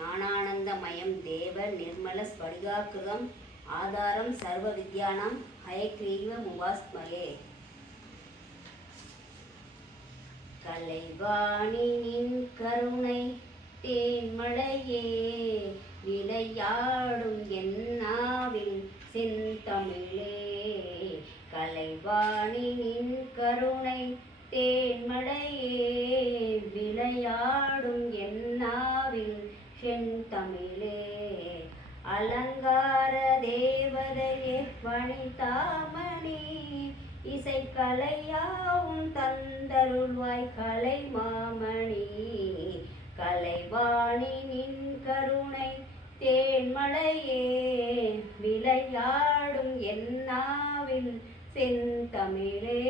ஞானானந்தமயம் தேவ நிர்மல ஸ்படிகாக்கிருதம் ஆதாரம் சர்வ வித்யானம் ஹயக்ரீவ முபாஸ்மயே கலைவாணினின் கருணை தமிழே அலங்கார தேவதையே வனிதாமணி இசைக்கலையாவும் தந்தருள்வாய் கலை மாமணி கலைவாணி நின் கருணை தேன்மலையே விளையாடும் என்னாவில் செந்தமிழே.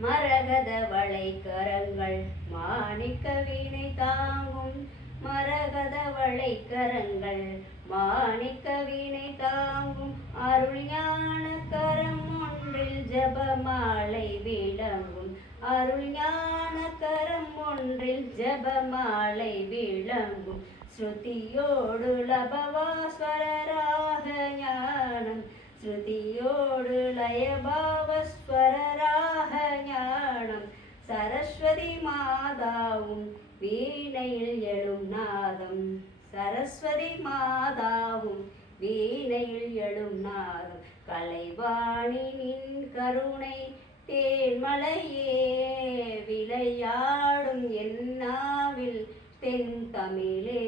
மரகத வளை கரங்கள் மாணிக்க வீணை தாங்கும். மரகத வளை கரங்கள் மாணிக்க வீணை தாங்கும். அருள் ஞான கரம் ஒன்றில் ஜபமாலை விளங்கும். அருள் ஞான கரம் ஒன்றில் ஜபமாலை விளங்கும். ஸ்ருதியோடு லபவாஸ்வரராக ஞானம். ஸ்ருதியோடு லயபாவஸ்வரராக சரஸ்வதி மாதாவும் வீணையில் எழும் நாதம். சரஸ்வதி மாதாவும் வீணையில் எழும் நாதம். கலைவாணி நின் கருணை தேன்மலையே விளையாடும் என்னாவில் தென் தமிழே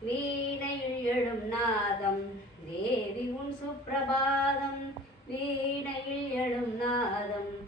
வீணையில் எழும் நாதம் தேவி உன் சுப்பிரபாதம். வீணையில் எழும் நாதம்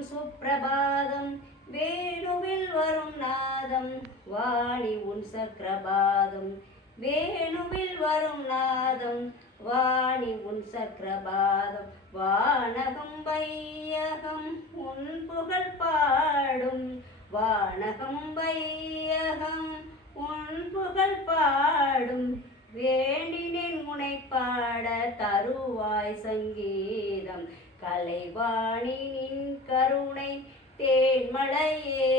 சுப்பிரபாதம். வேணுவில் வரும் நாதம் வாணி உன் சக்கரபாதம். வேணுவில் வரும் நாதம் வாணி உன் சக்கரபாதம். வானகம் வையகம் உன் புகழ் பாடும். வானகம் வையகம் உன் புகழ் பாடும். வேண்டினேன் முனைப்பாட தருவாய் சங்கீதம். கலைவாணினின் கருணை தேன்மழையே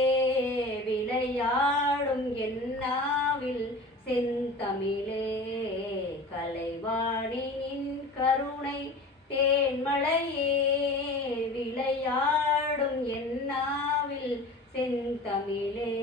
விளையாடும் என்னாவில் செந்தமிழே. கலைவாணினின் கருணை தேன்மழையே விளையாடும் என்னாவில் செந்தமிழே.